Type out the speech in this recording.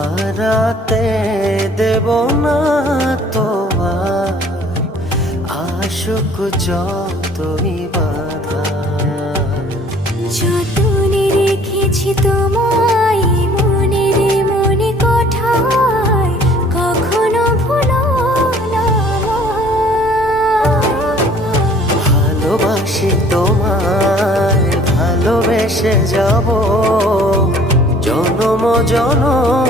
হারাতে দেব না তোমার আশুক যতই বাধা। যতনে রেখেছি তোমায় মনের মনে কোঠায়, কখনো ভুলো না আমায়। ভালোবাসি তোমায়, ভালোবেসে যাব জনম জনম